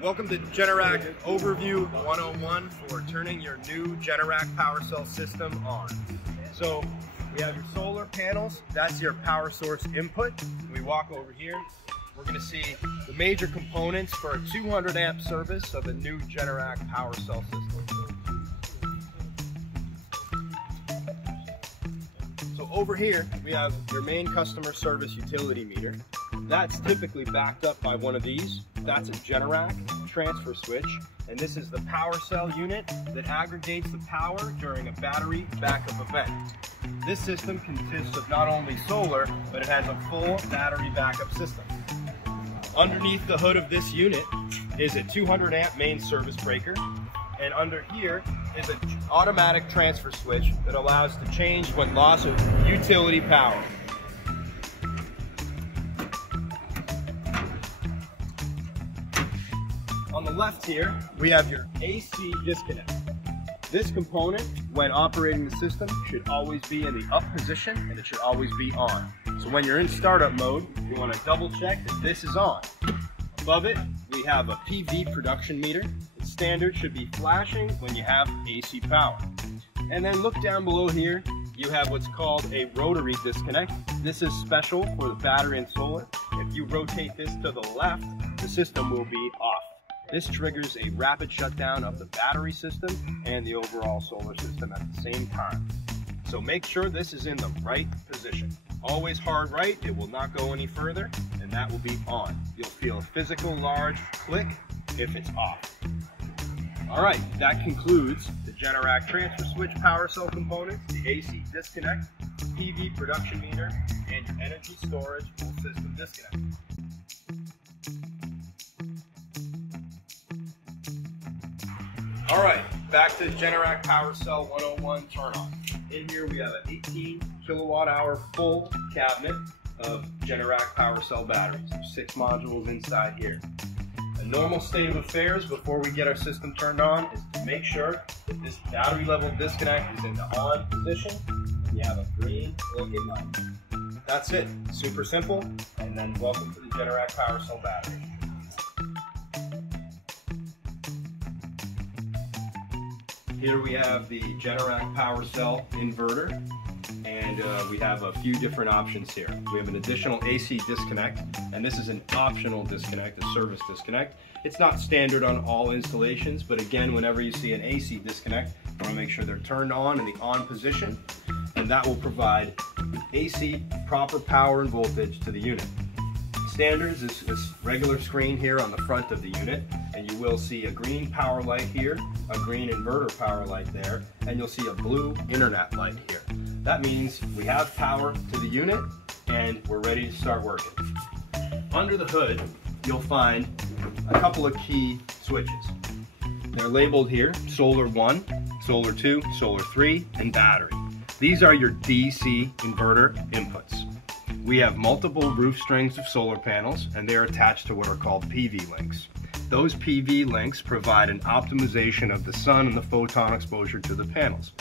Welcome to Generac Overview 101 for turning your new Generac PWRcell system on. So we have your solar panels, that's your power source input. We walk over here, we're going to see the major components for a 200 amp service of a new Generac PWRcell system. So over here we have your main customer service utility meter. That's typically backed up by one of these. That's a Generac transfer switch, and this is the PWRcell unit that aggregates the power during a battery backup event. This system consists of not only solar, but it has a full battery backup system. Underneath the hood of this unit is a 200 amp main service breaker, and under here is an automatic transfer switch that allows to change when loss of utility power. On the left here, we have your AC disconnect. This component, when operating the system, should always be in the up position and it should always be on. So when you're in startup mode, you want to double check that this is on. Above it, we have a PV production meter. Its standard should be flashing when you have AC power. And then look down below here, you have what's called a rotary disconnect. This is special for the battery and solar. If you rotate this to the left, the system will be off. This triggers a rapid shutdown of the battery system and the overall solar system at the same time. So make sure this is in the right position. Always hard right, it will not go any further, and that will be on. You'll feel a physical large click if it's off. All right, that concludes the Generac transfer switch PWRcell components, the AC disconnect, PV production meter, and your energy storage full system disconnect. All right, back to Generac PWRcell 101 turn on. In here we have an 18 kilowatt hour full cabinet of Generac PWRcell batteries. There's 6 modules inside here. A normal state of affairs before we get our system turned on is to make sure that this battery level disconnect is in the on position and you have a green blinking light. That's it, super simple, and then welcome to the Generac PWRcell battery. Here we have the Generac PWRcell inverter, and we have a few different options here. We have an additional AC disconnect, and this is an optional disconnect, a service disconnect. It's not standard on all installations, but again, whenever you see an AC disconnect, you want to make sure they're turned on in the on position, and that will provide AC proper power and voltage to the unit. Standards is this regular screen here on the front of the unit, and you will see a green power light here, a green inverter power light there, and you'll see a blue internet light here. That means we have power to the unit and we're ready to start working. Under the hood, you'll find a couple of key switches. They're labeled here, Solar 1, Solar 2, Solar 3, and Battery. These are your DC inverter inputs. We have multiple roof strings of solar panels, and they're attached to what are called PV links. Those PV links provide an optimization of the sun and the photon exposure to the panels.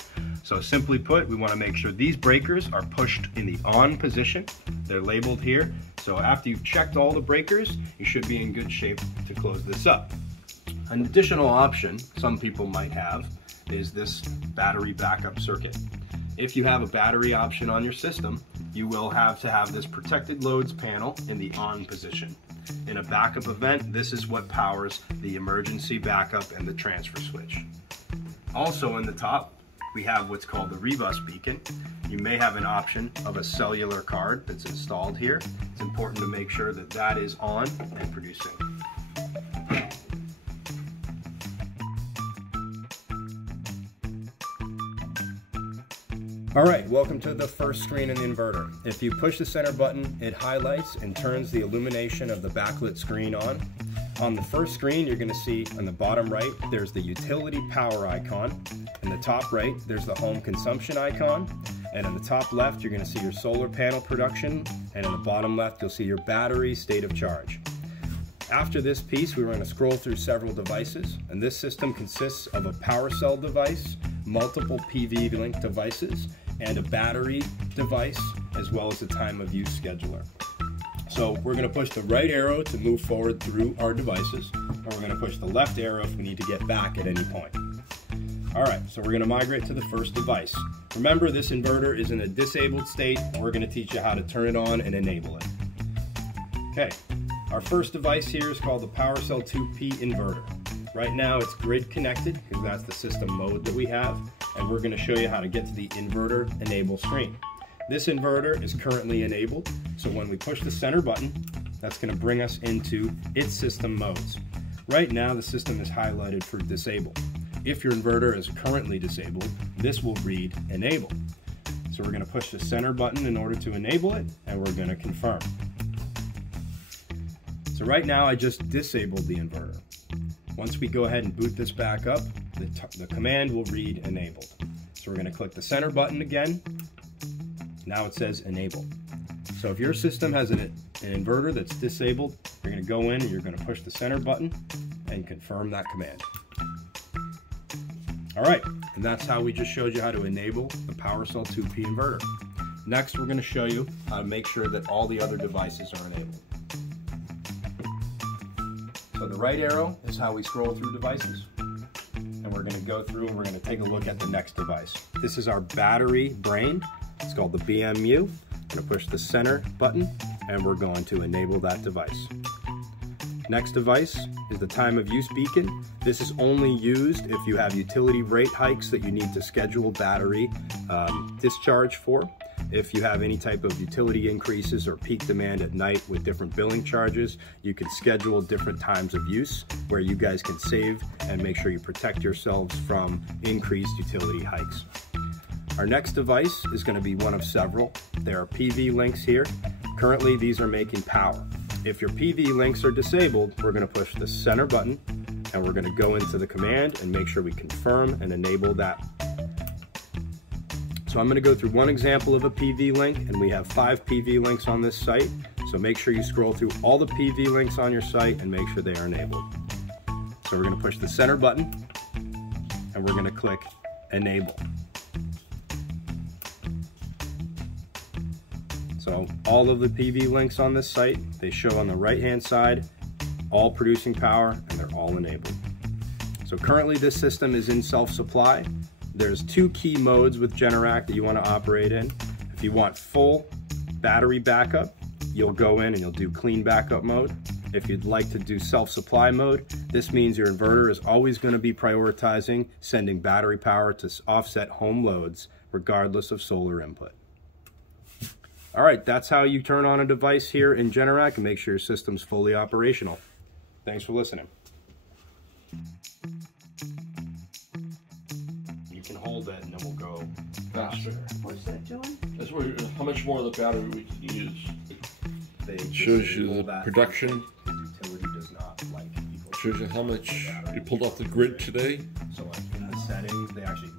So simply put, we want to make sure these breakers are pushed in the on position. They're labeled here. So after you've checked all the breakers, you should be in good shape to close this up. An additional option some people might have is this battery backup circuit. If you have a battery option on your system, you will have to have this protected loads panel in the on position. In a backup event, this is what powers the emergency backup and the transfer switch. Also in the top, we have what's called the rebus beacon. You may have an option of a cellular card that's installed here. It's important to make sure that that is on and producing. All right, welcome to the first screen in the inverter. If you push the center button, it highlights and turns the illumination of the backlit screen on. On the first screen, you're going to see on the bottom right, there's the utility power icon. In the top right, there's the home consumption icon. And in the top left, you're going to see your solar panel production. And in the bottom left, you'll see your battery state of charge. After this piece, we're going to scroll through several devices. And this system consists of a PWRcell device, multiple PV link devices, and a battery device, as well as a time of use scheduler. So we're going to push the right arrow to move forward through our devices, and we're going to push the left arrow if we need to get back at any point. All right, so we're going to migrate to the first device. Remember, this inverter is in a disabled state. We're going to teach you how to turn it on and enable it. Okay, our first device here is called the PWRcell 2P inverter. Right now it's grid connected because that's the system mode that we have, and we're going to show you how to get to the inverter enable screen. This inverter is currently enabled, so when we push the center button, that's going to bring us into its system modes. Right now the system is highlighted for disabled. If your inverter is currently disabled, this will read enable. So we're going to push the center button in order to enable it, and we're going to confirm. So right now I just disabled the inverter. Once we go ahead and boot this back up, the command will read enabled. So we're going to click the center button again. Now it says enable. So if your system has an inverter that's disabled, you're going to go in and you're going to push the center button and confirm that command. All right, and that's how we just showed you how to enable the PWRcell 2P inverter. Next, we're going to show you how to make sure that all the other devices are enabled. So the right arrow is how we scroll through devices. And we're going to go through and we're going to take a look at the next device. This is our battery brain. It's called the BMU. I'm going to push the center button and we're going to enable that device. Next device is the time of use beacon. This is only used if you have utility rate hikes that you need to schedule battery discharge for. If you have any type of utility increases or peak demand at night with different billing charges, you can schedule different times of use where you guys can save and make sure you protect yourselves from increased utility hikes. Our next device is going to be one of several. There are PV links here. Currently, these are making power. If your PV links are disabled, we're going to push the center button and we're going to go into the command and make sure we confirm and enable that. So I'm going to go through one example of a PV link, and we have 5 PV links on this site. So make sure you scroll through all the PV links on your site and make sure they are enabled. So we're going to push the center button and we're going to click enable. So all of the PV links on this site, they show on the right hand side, all producing power, and they're all enabled. So currently this system is in self-supply. There's 2 key modes with Generac that you want to operate in. If you want full battery backup, you'll go in and you'll do clean backup mode. If you'd like to do self-supply mode, this means your inverter is always going to be prioritizing sending battery power to offset home loads regardless of solar input. All right, that's how you turn on a device here in Generac and make sure your system's fully operational. Thanks for listening. You can hold that and then we'll go faster. What's that doing? That's where, how much more of the battery we can use. It shows you the production. The utility does not like people. Shows you how much you pulled off the grid today. So like in the settings, they actually